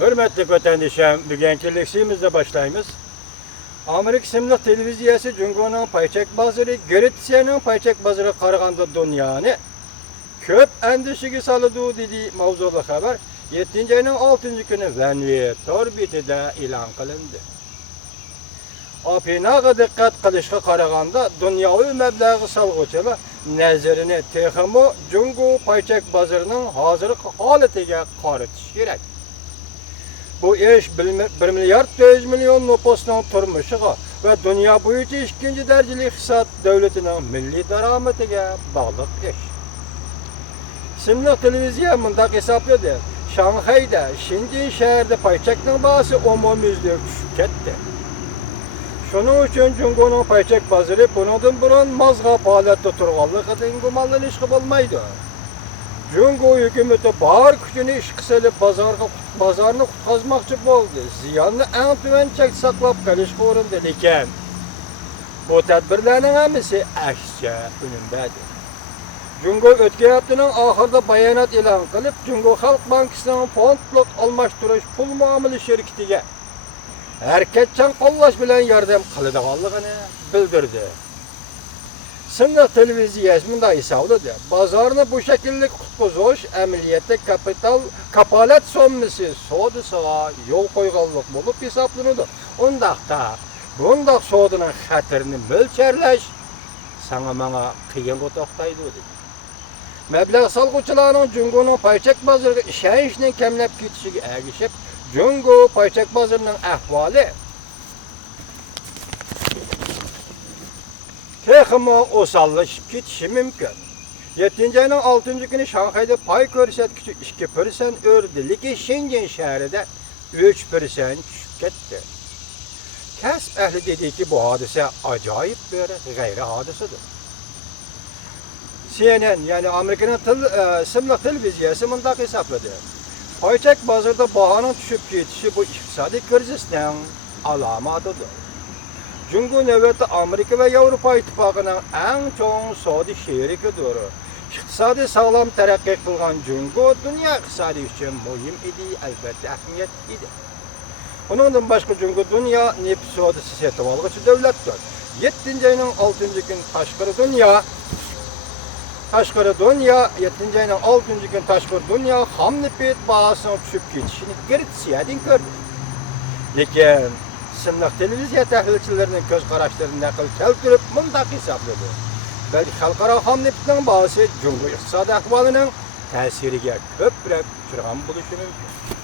Hürmetli vatandaşlarım, bugünkü leksiyimizde başlayımız. Amerika Simliq televiziyası Cungo'nun payçak bazarı, Gretsiyanın payçak bazarı qaraganda dünyani köp endişigi salıdı dedi mavzulu haber 7. ayının 6. günü Venüye torbitida e'lon qilindi. Apinaga dikkat qilishga qaraganda dunyoviy mablag'i salg'uvchilar nazarini texmo Jungo payçak bazarının hozirgi holatiga qaratish kerak. Bu iş 1 milyard 400 milyon nüfusning turmushiga ve dünya bo'yicha ikinci dereceli iqtisod davlatining milliy daromadiga bog'liq ish. Simliq televiziya mundaq hisobladi. Shanxayda, Shenzhen shahrida paychakning bahosi umumyuzlik tushib ketdi. Shuning uchun Jungoning paychak bozori bundan burun mozg'ab holatda turganligidan gumonlanishga bo'lmaydi. Jungo hukumati bor kuchini ish qilib bozorni qutqazmoqchi bo'ldi. Ziyonni eng tuvan chek saqlab qolishga urindi, lekin bu tadbirlarning hammasi aksiya unum berdi. Jungo o'tgan haftaning oxirida bayonot e'lon qilib, Jungo Xalq bankisining fondliq almashtirish pul muomala shirkatiga harakatchan qo'llash bilan yordam qiladiganligini bildirdi. Simliq televiziyasi bunday hisobladi. Bozorni bu shaklli qutqizish amaliyotda kapolat sommasi savdosiga yo'l qo'yganlik bo'lib hisoblanadi. Undaqda bundoq savdoning xatarini mo'lcharlash sana mana qiyinga to'xtaydi dedi. Mablag' solg'uvchilarning Jungoning paychak bozoriga ishonchning kamlab ketishiga ergishib, Jungo paychak bozorining ahvoli texmo osonlashib ketishi mumkin. 7. ayning 6. günü Shanxayda pay ko'rsatkichi 2% o'rdi, lekin Shenzhen shahrida 3% tushib ketdi. Kasb ahli dediki bu hodisa ajoyib bir g'ayri hodisadir. CNN yani Amerika'nın Simliq televiziyasi mundaq hisobladi. Paychak bozorda bahoning tushib ketishi bu iqtisodiy krizisning alomatidir. Jungo navbatda Amerika ve Avrupa ittifoqining eng chong savdo sherikidir. Iqtisodiy sog'lom taraqqi qilgan Jungo dunyo iqtisodi uchun muhim edi, albatta ahamiyat edi. Bundan başqa Jungo dunyo neft savdosi setib olg'uchi davlatdir. 7. ayning 6. gün tashqari dünya 7. ayning 6. gün tashqari dünya ham neft bahosining tushib ketishini Gretsiyadan ko'rdi. Lekin Simliq televiziya tahlilchilarining ko'z qarashlarini naql keltirib mundaq hisobladi. Balki xalqaro ham neftning bahosi Jungo iqtisodiy ahvolining ta'siriga ko'proq uchragan bo'lishi mumkin.